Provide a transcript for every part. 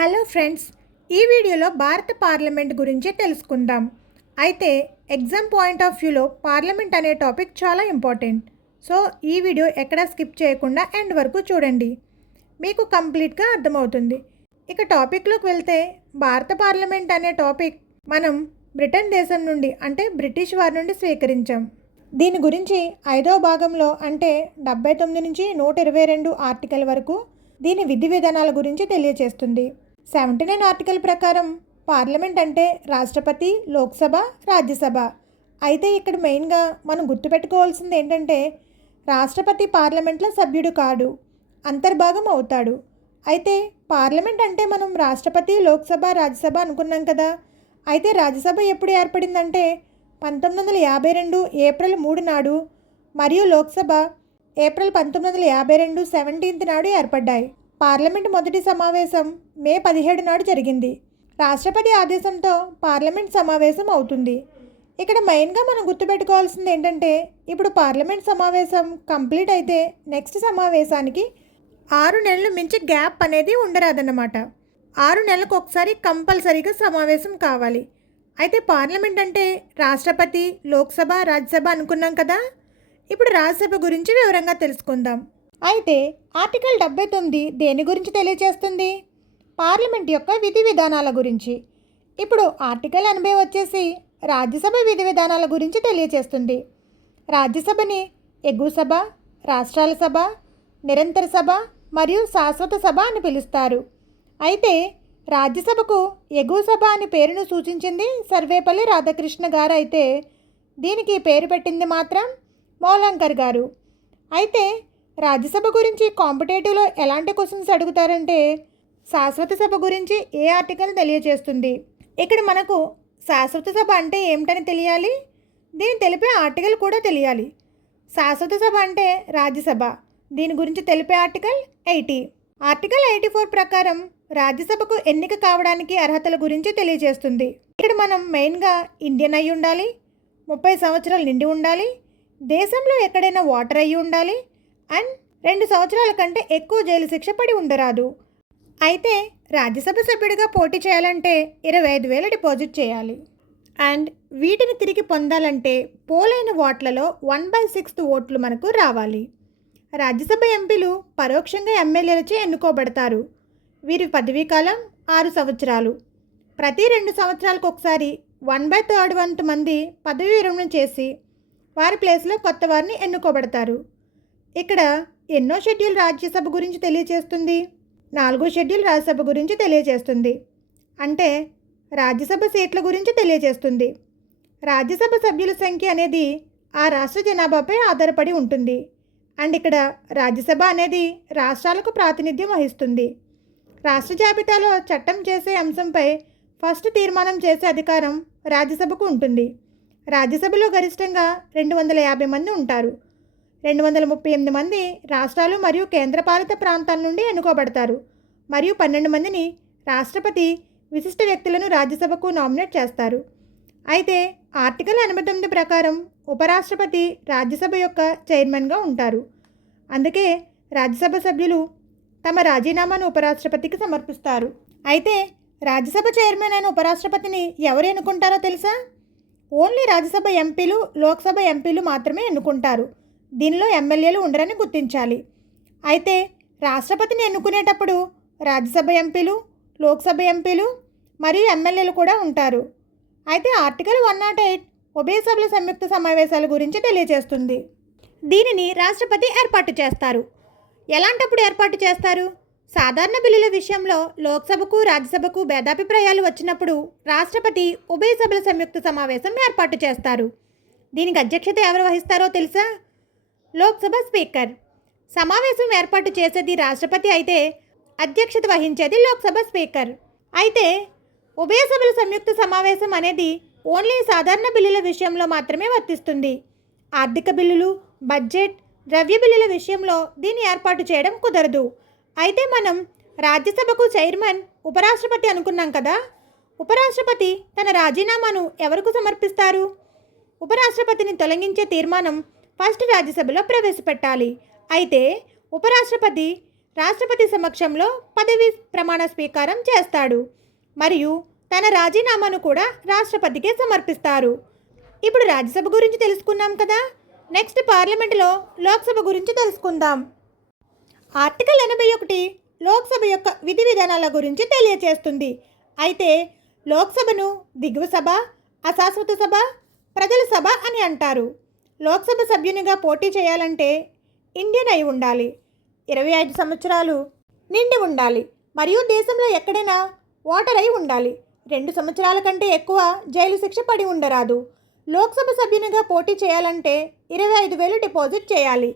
Hello friends, ఈ వీడియోలో భారత పార్లమెంట్ గురించి తెలుసుకుందాం. అయితే ఎగ్జామ్ పాయింట్ ఆఫ్ వ్యూలో పార్లమెంట్ అనే టాపిక్ చాలా ఇంపార్టెంట్. సో ఈ వీడియో ఎక్కడా స్కిప్ చేయకుండా ఎండ్ వరకు చూడండి, మీకు కంప్లీట్గా అర్థమవుతుంది. ఇక టాపిక్లోకి వెళ్తే, భారత పార్లమెంట్ అనే టాపిక్ మనం బ్రిటన్ దేశం నుండి అంటే బ్రిటిష్ వారి నుండి స్వీకరించాం. దీని గురించి 5వ భాగంలో అంటే 79 నుంచి 122 ఆర్టికల్ వరకు దీని విధి విధానాల గురించి తెలియజేస్తుంది. 79 ఆర్టికల్ ప్రకారం పార్లమెంట్ అంటే రాష్ట్రపతి, లోక్సభ, రాజ్యసభ. అయితే ఇక్కడ మెయిన్గా మనం గుర్తుపెట్టుకోవాల్సింది ఏంటంటే, రాష్ట్రపతి పార్లమెంట్లో సభ్యుడు కాడు, అంతర్భాగం అవుతాడు. అయితే పార్లమెంట్ అంటే మనం రాష్ట్రపతి, లోక్సభ, రాజ్యసభ అనుకున్నాం కదా. అయితే రాజ్యసభ ఎప్పుడు ఏర్పడిందంటే 1952 ఏప్రిల్ 3 నాడు, మరియు లోక్సభ ఏప్రిల్ 1952 17 నాడు ఏర్పడ్డాయి. పార్లమెంట్ మొదటి సమావేశం మే 17 నాడు జరిగింది. రాష్ట్రపతి ఆదేశంతో పార్లమెంట్ సమావేశం అవుతుంది. ఇక్కడ మెయిన్గా మనం గుర్తుపెట్టుకోవాల్సింది ఏంటంటే, ఇప్పుడు పార్లమెంట్ సమావేశం కంప్లీట్ అయితే నెక్స్ట్ సమావేశానికి 6 నెలలు మించి గ్యాప్ అనేది ఉండరాదన్నమాట. 6 నెలలకు ఒకసారి కంపల్సరీగా సమావేశం కావాలి. అయితే పార్లమెంట్ అంటే రాష్ట్రపతి, లోక్సభ, రాజ్యసభ అనుకున్నాం కదా. ఇప్పుడు రాజ్యసభ గురించి వివరంగా తెలుసుకుందాం. అయితే ఆర్టికల్ 79 దేని గురించి తెలియజేస్తుంది? పార్లమెంట్ యొక్క విధి విధానాల గురించి. ఇప్పుడు ఆర్టికల్ 80 వచ్చేసి రాజ్యసభ విధి విధానాల గురించి తెలియజేస్తుంది. రాజ్యసభని ఎగువ సభ, రాష్ట్రాల సభ, నిరంతర సభ మరియు శాశ్వత సభ అని పిలుస్తారు. అయితే రాజ్యసభకు ఎగువ సభ అని పేరును సూచించింది సర్వేపల్లి రాధాకృష్ణ గారు. అయితే దీనికి పేరు పెట్టింది మాత్రం మౌలంకర్ గారు. అయితే రాజ్యసభ గురించి కాంపిటేటివ్లో ఎలాంటి క్వశ్చన్స్ అడుగుతారంటే, శాశ్వత సభ గురించి ఏ ఆర్టికల్ తెలియజేస్తుంది. ఇక్కడ మనకు శాశ్వత సభ అంటే ఏమిటని తెలియాలి, దీన్ని తెలిపే ఆర్టికల్ కూడా తెలియాలి. శాశ్వత సభ అంటే రాజ్యసభ, దీని గురించి తెలిపే ఆర్టికల్ 80. ఆర్టికల్ 84 ప్రకారం రాజ్యసభకు ఎన్నిక కావడానికి అర్హతల గురించి తెలియజేస్తుంది. ఇక్కడ మనం మెయిన్గా ఇండియన్ అయి ఉండాలి, 30 సంవత్సరాలు నిండి ఉండాలి, దేశంలో ఎక్కడైనా ఓటర్ అయ్యి ఉండాలి, అండ్ 2 సంవత్సరాల కంటే ఎక్కువ జైలు శిక్ష పడి ఉండరాదు. అయితే రాజ్యసభ సభ్యుడిగా పోటీ చేయాలంటే 25,000 డిపాజిట్ చేయాలి. అండ్ వీటిని తిరిగి పొందాలంటే పోలైన ఓట్లలో 1/6 ఓట్లు మనకు రావాలి. రాజ్యసభ ఎంపీలు పరోక్షంగా ఎమ్మెల్యేలచే ఎన్నుకోబడతారు. వీరి పదవీకాలం 6 సంవత్సరాలు. ప్రతి 2 సంవత్సరాలకు ఒకసారి 1/3 వంతు మంది పదవీ విరమణ చేసి వారి ప్లేస్లో కొత్త వారిని ఎన్నుకోబడతారు. ఇక్కడ ఎన్నో షెడ్యూల్ రాజ్యసభ గురించి తెలియజేస్తుంది, 4వ షెడ్యూల్ రాజ్యసభ గురించి తెలియజేస్తుంది. అంటే రాజ్యసభ సీట్ల గురించి తెలియజేస్తుంది. రాజ్యసభ సభ్యుల సంఖ్య అనేది ఆ రాష్ట్ర జనాభాపై ఆధారపడి ఉంటుంది. అండ్ ఇక్కడ రాజ్యసభ అనేది రాష్ట్రాలకు ప్రాతినిధ్యం వహిస్తుంది. రాష్ట్ర జాబితాలో చట్టం చేసే అంశంపై ఫస్ట్ తీర్మానం చేసే అధికారం రాజ్యసభకు ఉంటుంది. రాజ్యసభలో గరిష్టంగా 250 మంది ఉంటారు. 238 మంది రాష్ట్రాలు మరియు కేంద్రపాలిత ప్రాంతాల నుండి ఎన్నుకోబడతారు, మరియు 12 మందిని రాష్ట్రపతి విశిష్ట వ్యక్తులను రాజ్యసభకు నామినేట్ చేస్తారు. అయితే ఆర్టికల్ 89 ప్రకారం ఉపరాష్ట్రపతి రాజ్యసభ యొక్క చైర్మన్గా ఉంటారు. అందుకే రాజ్యసభ సభ్యులు తమ రాజీనామాను ఉపరాష్ట్రపతికి సమర్పిస్తారు. అయితే రాజ్యసభ చైర్మన్ అయిన ఉపరాష్ట్రపతిని ఎవరు ఎన్నుకుంటారో తెలుసా? ఓన్లీ రాజ్యసభ ఎంపీలు, లోక్సభ ఎంపీలు మాత్రమే ఎన్నుకుంటారు. దీనిలో ఎమ్మెల్యేలు ఉండరని గుర్తించాలి. అయితే రాష్ట్రపతిని ఎన్నుకునేటప్పుడు రాజ్యసభ ఎంపీలు, లోక్సభ ఎంపీలు మరియు ఎమ్మెల్యేలు కూడా ఉంటారు. అయితే ఆర్టికల్ 108 ఉభయ సభల సంయుక్త సమావేశాల గురించి తెలియజేస్తుంది. దీనిని రాష్ట్రపతి ఏర్పాటు చేస్తారు. ఎలాంటప్పుడు ఏర్పాటు చేస్తారు? సాధారణ బిల్లుల విషయంలో లోక్సభకు, రాజ్యసభకు భేదాభిప్రాయాలు వచ్చినప్పుడు రాష్ట్రపతి ఉభయ సభల సంయుక్త సమావేశం ఏర్పాటు చేస్తారు. దీనికి అధ్యక్షత ఎవరు వహిస్తారో తెలుసా? లోక్సభ స్పీకర్. సమావేశం ఏర్పాటు చేసేది రాష్ట్రపతి అయితే అధ్యక్షత వహించేది లోక్సభ స్పీకర్. అయితే ఉభయ సభల సంయుక్త సమావేశం అనేది ఓన్లీ సాధారణ బిల్లుల విషయంలో మాత్రమే వర్తిస్తుంది. ఆర్థిక బిల్లులు, బడ్జెట్, ద్రవ్య బిల్లుల విషయంలో దీన్ని ఏర్పాటు చేయడం కుదరదు. అయితే మనం రాజ్యసభకు చైర్మన్ ఉపరాష్ట్రపతి అనుకున్నాం కదా. ఉపరాష్ట్రపతి తన రాజీనామాను ఎవరికి సమర్పిస్తారు? ఉపరాష్ట్రపతిని తొలగించే తీర్మానం ఫస్ట్ రాజ్యసభలో ప్రవేశపెట్టాలి. అయితే ఉపరాష్ట్రపతి రాష్ట్రపతి సమక్షంలో పదవి ప్రమాణ స్వీకారం చేస్తాడు మరియు తన రాజీనామాను కూడా రాష్ట్రపతికే సమర్పిస్తారు. ఇప్పుడు రాజ్యసభ గురించి తెలుసుకున్నాం కదా. నెక్స్ట్ పార్లమెంటులో లోక్సభ గురించి తెలుసుకుందాం. ఆర్టికల్ 81 లోక్సభ యొక్క విధి విధానాల గురించి తెలియచేస్తుంది. అయితే లోక్సభను దిగువ సభ, అశాశ్వత సభ, ప్రజల సభ అని అంటారు. లోక్సభ సభ్యునిగా పోటీ చేయాలంటే ఇండియన్ అయి ఉండాలి, 25 సంవత్సరాలు నిండి ఉండాలి మరియు దేశంలో ఎక్కడైనా ఓటర్ అయి ఉండాలి. 2 సంవత్సరాల కంటే ఎక్కువ జైలు శిక్ష పడి ఉండరాదు. లోక్సభ సభ్యునిగా పోటీ చేయాలంటే 25,000 డిపాజిట్ చేయాలి.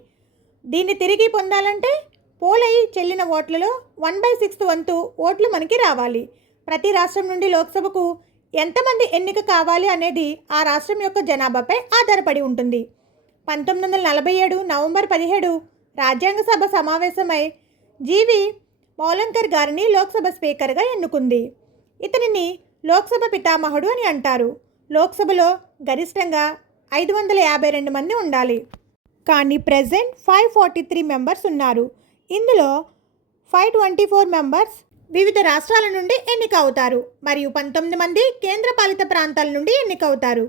దీన్ని తిరిగి పొందాలంటే పోలై చెల్లిన ఓట్లలో 1/6 వంతు ఓట్లు మనకి రావాలి. ప్రతి రాష్ట్రం నుండి లోక్సభకు ఎంతమంది ఎన్నిక కావాలి అనేది ఆ రాష్ట్రం యొక్క జనాభాపై ఆధారపడి ఉంటుంది. 1947 నవంబర్ 17 రాజ్యాంగ సభ సమావేశమై జీవి మౌలంకర్ గారిని లోక్సభ స్పీకర్గా ఎన్నుకుంది. ఇతనిని లోక్సభ పితామహుడు అని అంటారు. లోక్సభలో గరిష్టంగా 552 మంది ఉండాలి. కానీ ప్రెజెంట్ 543 మెంబర్స్ ఉన్నారు. ఇందులో 524 మెంబర్స్ వివిధ రాష్ట్రాల నుండి ఎన్నిక అవుతారు మరియు 19 మంది కేంద్రపాలిత ప్రాంతాల నుండి ఎన్నికవుతారు.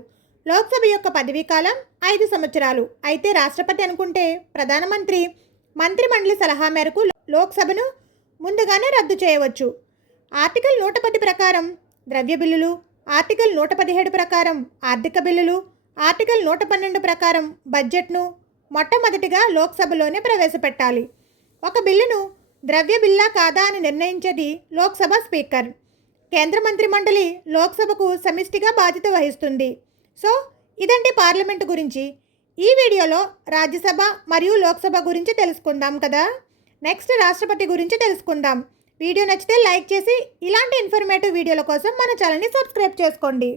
లోక్సభ యొక్క పదవీ కాలం 5 సంవత్సరాలు. అయితే రాష్ట్రపతి అనుకుంటే ప్రధానమంత్రి మంత్రిమండలి సలహా మేరకు లోక్సభను ముందుగానే రద్దు చేయవచ్చు. ఆర్టికల్ 110 ప్రకారం ద్రవ్య బిల్లులు, ఆర్టికల్ 117 ప్రకారం ఆర్థిక బిల్లులు, ఆర్టికల్ 112 ప్రకారం బడ్జెట్ను మొట్టమొదటిగా లోక్సభలోనే ప్రవేశపెట్టాలి. ఒక బిల్లును ద్రవ్య బిల్లా కాదా అని నిర్ణయించేది లోక్సభ స్పీకర్. కేంద్ర మంత్రి మండలి లోక్సభకు సమిష్టిగా బాధ్యత వహిస్తుంది. సో ఇదండి పార్లమెంటు గురించి. ఈ వీడియోలో రాజ్యసభ మరియు లోక్సభ గురించి తెలుసుకుందాం కదా. నెక్స్ట్ రాష్ట్రపతి గురించి తెలుసుకుందాం. వీడియో నచ్చితే లైక్ చేసి ఇలాంటి ఇన్ఫర్మేటివ్ వీడియోల కోసం మన ఛానల్ని సబ్స్క్రైబ్ చేసుకోండి.